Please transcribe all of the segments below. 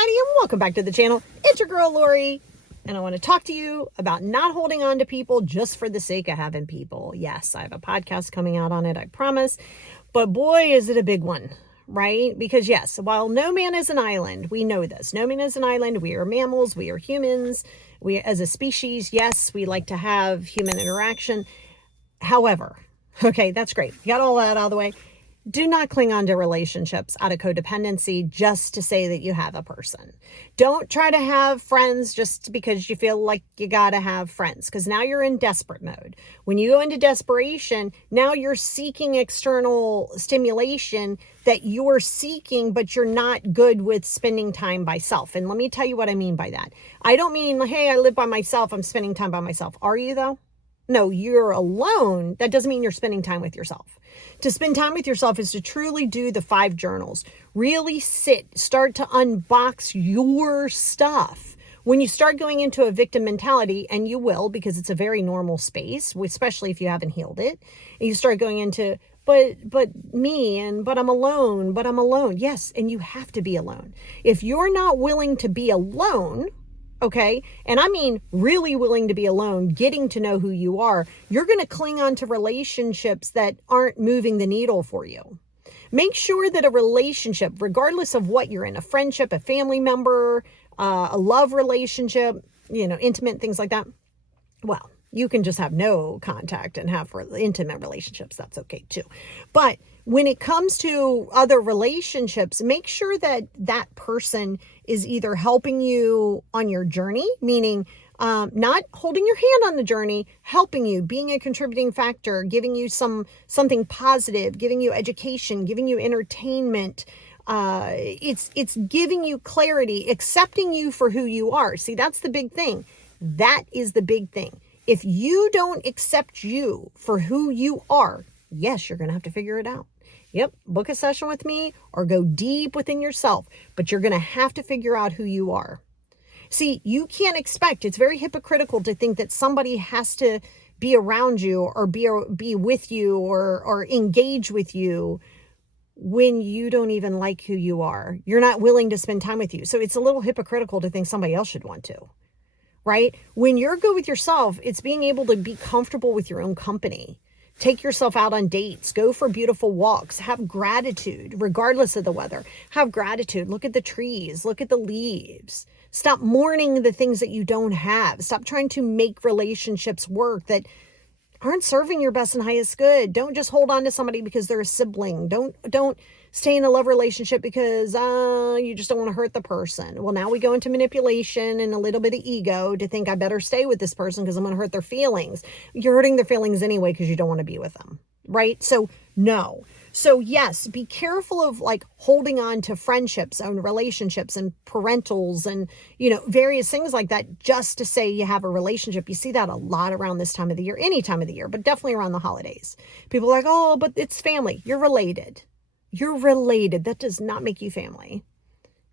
everybody, and welcome back to the channel. It's your girl Lori, and I want to talk to you about not holding on to people just for the sake of having people. Yes, I have a podcast coming out on it, I promise, but boy is it a big one, right? Because yes, while no man is an island, we know this. No man is an island. We are mammals, we are humans. We as a species, yes, we like to have human interaction. However, okay, that's great. You got all that out of the way. Do not cling on to relationships out of codependency just to say that you have a person. Don't try to have friends just because you feel like you got to have friends, because now you're in desperate mode. When you go into desperation, now you're seeking external stimulation that you're seeking, but you're not good with spending time by self. And let me tell you what I mean by that. I don't mean, hey, I live by myself, I'm spending time by myself. Are you though? No, you're alone. That doesn't mean you're spending time with yourself. To spend time with yourself is to truly do the 5 journals. Really start to unbox your stuff. When you start going into a victim mentality, and you will, because it's a very normal space, especially if you haven't healed it, and you start going into, but I'm alone. Yes, and you have to be alone. If you're not willing to be alone, okay, and I mean really willing to be alone, getting to know who you are, you're going to cling on to relationships that aren't moving the needle for you. Make sure that a relationship, regardless of what you're in, a friendship, a family member, a love relationship, intimate, things like that. Well, you can just have no contact and have intimate relationships. That's okay too. But when it comes to other relationships, make sure that that person is either helping you on your journey, meaning not holding your hand on the journey, helping you, being a contributing factor, giving you something positive, giving you education, giving you entertainment. It's giving you clarity, accepting you for who you are. See, that's the big thing. That is the big thing. If you don't accept you for who you are, yes, you're going to have to figure it out. Yep, book a session with me or go deep within yourself, but you're going to have to figure out who you are. See, you can't expect, it's very hypocritical to think that somebody has to be around you or be with you or engage with you when you don't even like who you are. You're not willing to spend time with you. So it's a little hypocritical to think somebody else should want to. Right? When you're good with yourself, it's being able to be comfortable with your own company. Take yourself out on dates, go for beautiful walks, have gratitude, regardless of the weather. Have gratitude. Look at the trees, look at the leaves. Stop mourning the things that you don't have. Stop trying to make relationships work that aren't serving your best and highest good. Don't just hold on to somebody because they're a sibling. Don't stay in a love relationship because you just don't want to hurt the person. Well, now we go into manipulation and a little bit of ego to think I better stay with this person because I'm going to hurt their feelings. You're hurting their feelings anyway because you don't want to be with them, right? So no. So yes, be careful of like holding on to friendships and relationships and parentals and, various things like that just to say you have a relationship. You see that a lot around this time of the year, any time of the year, but definitely around the holidays. People are like, oh, but it's family. You're related. You're related. That does not make you family.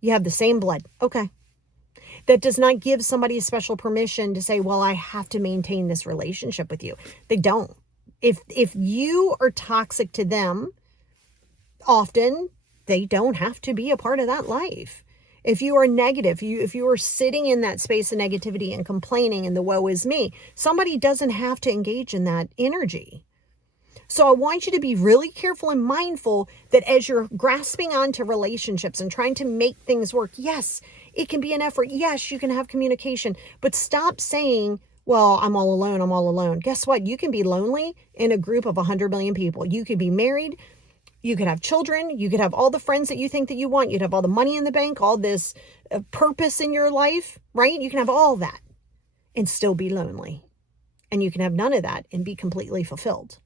You have the same blood. Okay. That does not give somebody a special permission to say, well, I have to maintain this relationship with you. They don't. If you are toxic to them, often they don't have to be a part of that life. If you are negative, if you are sitting in that space of negativity and complaining and the woe is me, somebody doesn't have to engage in that energy. So I want you to be really careful and mindful that as you're grasping onto relationships and trying to make things work, yes, it can be an effort. Yes, you can have communication, but stop saying, well, I'm all alone. I'm all alone. Guess what? You can be lonely in a group of 100 million people. You could be married. You could have children. You could have all the friends that you think that you want. You'd have all the money in the bank, all this purpose in your life, right? You can have all that and still be lonely. And you can have none of that and be completely fulfilled.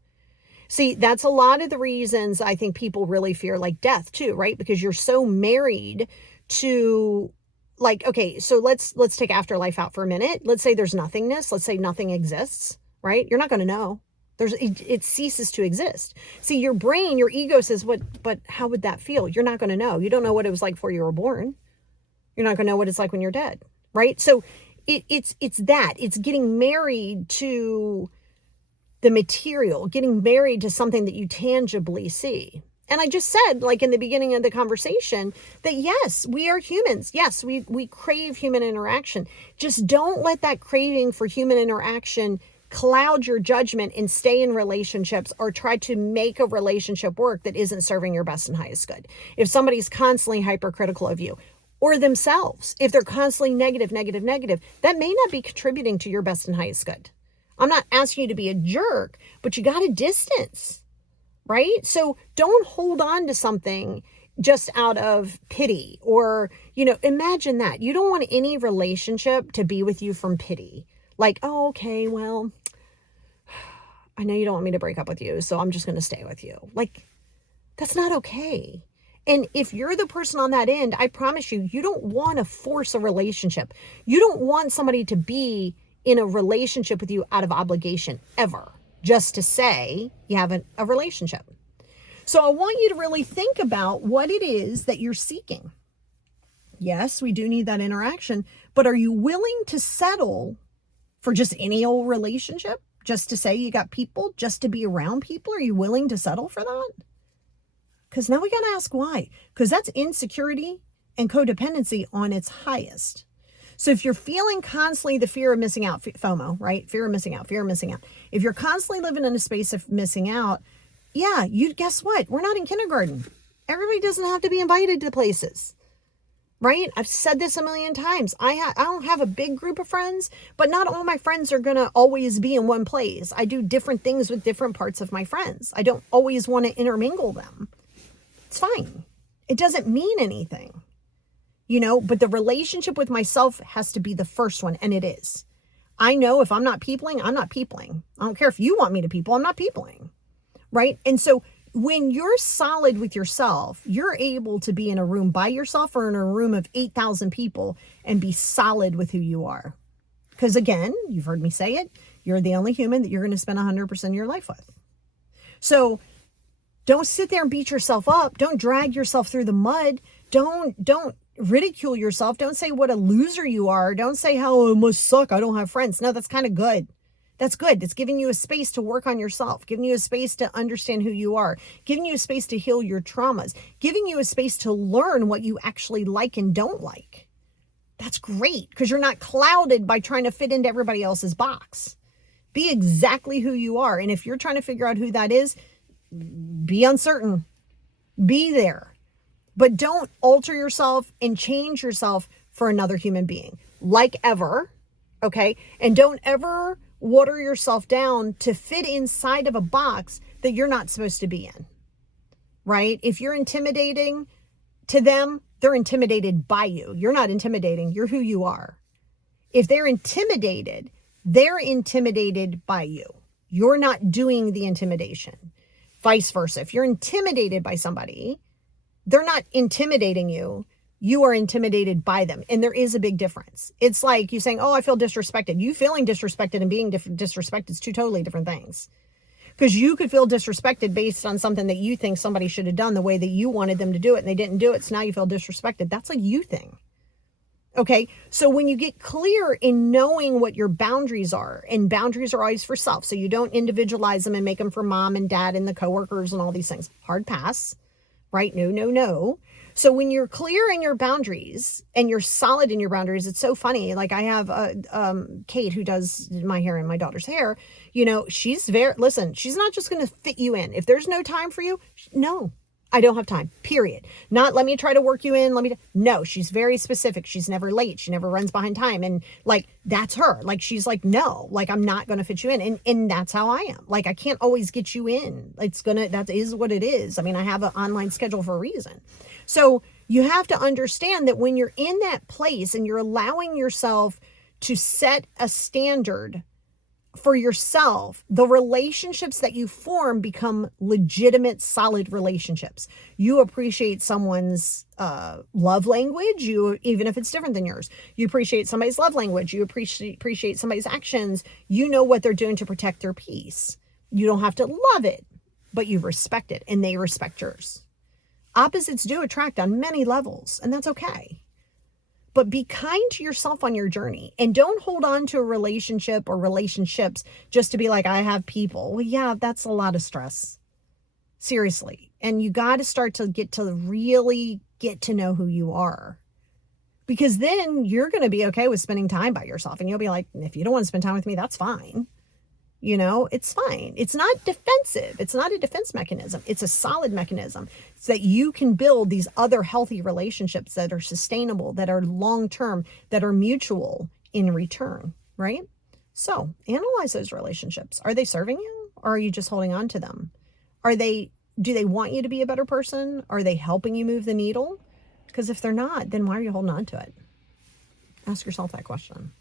See, that's a lot of the reasons I think people really fear like death too, right? Because you're so married to like, okay, so let's take afterlife out for a minute. Let's say there's nothingness. Let's say nothing exists, right? You're not going to know. It ceases to exist. See, your brain, your ego says, but how would that feel? You're not going to know. You don't know what it was like before you were born. You're not going to know what it's like when you're dead, right? So it's getting married to the material, getting married to something that you tangibly see. And I just said, like in the beginning of the conversation, that yes, we are humans. Yes, we crave human interaction. Just don't let that craving for human interaction cloud your judgment and stay in relationships or try to make a relationship work that isn't serving your best and highest good. If somebody's constantly hypercritical of you, or themselves, if they're constantly negative, that may not be contributing to your best and highest good. I'm not asking you to be a jerk, but you got to distance, right? So don't hold on to something just out of pity or, imagine that. You don't want any relationship to be with you from pity. Like, oh, okay, well, I know you don't want me to break up with you, so I'm just going to stay with you. Like, that's not okay. And if you're the person on that end, I promise you, you don't want to force a relationship. You don't want somebody to be in a relationship with you out of obligation ever, just to say you have a relationship. So I want you to really think about what it is that you're seeking. Yes, we do need that interaction, but are you willing to settle for just any old relationship? Just to say you got people, just to be around people? Are you willing to settle for that? Because now we got to ask why. Because that's insecurity and codependency on its highest. So if you're feeling constantly the fear of missing out, FOMO, right? Fear of missing out. If you're constantly living in a space of missing out, yeah, guess what? We're not in kindergarten. Everybody doesn't have to be invited to places, right? I've said this a million times. I don't have a big group of friends, but not all my friends are going to always be in one place. I do different things with different parts of my friends. I don't always want to intermingle them. It's fine. It doesn't mean anything, but the relationship with myself has to be the first one. And it is. I know if I'm not peopling, I'm not peopling. I don't care if you want me to people, I'm not peopling. Right. And so when you're solid with yourself, you're able to be in a room by yourself or in a room of 8,000 people and be solid with who you are. Because again, you've heard me say it, you're the only human that you're going to spend 100% of your life with. So don't sit there and beat yourself up. Don't drag yourself through the mud. Don't ridicule yourself. Don't say what a loser you are. Don't say how it must suck, I don't have friends. No, that's kind of good. That's good. It's giving you a space to work on yourself, giving you a space to understand who you are, giving you a space to heal your traumas, giving you a space to learn what you actually like and don't like. That's great because you're not clouded by trying to fit into everybody else's box. Be exactly who you are. And if you're trying to figure out who that is, be uncertain. Be there. But don't alter yourself and change yourself for another human being, like ever. Okay? And don't ever water yourself down to fit inside of a box that you're not supposed to be in. Right? If you're intimidating to them, they're intimidated by you. You're not intimidating. You're who you are. If they're intimidated by you. You're not doing the intimidation. Vice versa. If you're intimidated by somebody, they're not intimidating you. You are intimidated by them. And there is a big difference. It's like you saying, oh, I feel disrespected. You feeling disrespected and being disrespected is two totally different things. Because you could feel disrespected based on something that you think somebody should have done the way that you wanted them to do it and they didn't do it. So now you feel disrespected. That's a you thing. Okay. So when you get clear in knowing what your boundaries are, and boundaries are always for self. So you don't individualize them and make them for mom and dad and the coworkers and all these things. Hard pass, right? No. So when you're clear in your boundaries and you're solid in your boundaries, it's so funny. Like I have Kate who does my hair and my daughter's hair, she's she's not just going to fit you in. If there's no time for you, no, I don't have time, period. Not let me try to work you in. No, she's very specific. She's never late. She never runs behind time. And like, that's her. Like, she's like, no, like, I'm not going to fit you in. And that's how I am. Like, I can't always get you in. That is what it is. I mean, I have an online schedule for a reason. So you have to understand that when you're in that place and you're allowing yourself to set a standard for yourself, the relationships that you form become legitimate, solid relationships. You appreciate someone's love language, even if it's different than yours. You appreciate somebody's love language. You appreciate somebody's actions. You know what they're doing to protect their peace. You don't have to love it, but you respect it, and they respect yours. Opposites do attract on many levels, and that's okay. But be kind to yourself on your journey, and don't hold on to a relationship or relationships just to be like, I have people. Well, yeah, that's a lot of stress. Seriously. And you got to start to really get to know who you are. Because then you're going to be okay with spending time by yourself. And you'll be like, if you don't want to spend time with me, that's fine. It's fine. It's not defensive. It's not a defense mechanism. It's a solid mechanism so that you can build these other healthy relationships that are sustainable, that are long-term, that are mutual in return, right? So analyze those relationships. Are they serving you, or are you just holding on to them? Do they want you to be a better person? Are they helping you move the needle? Because if they're not, then why are you holding on to it? Ask yourself that question.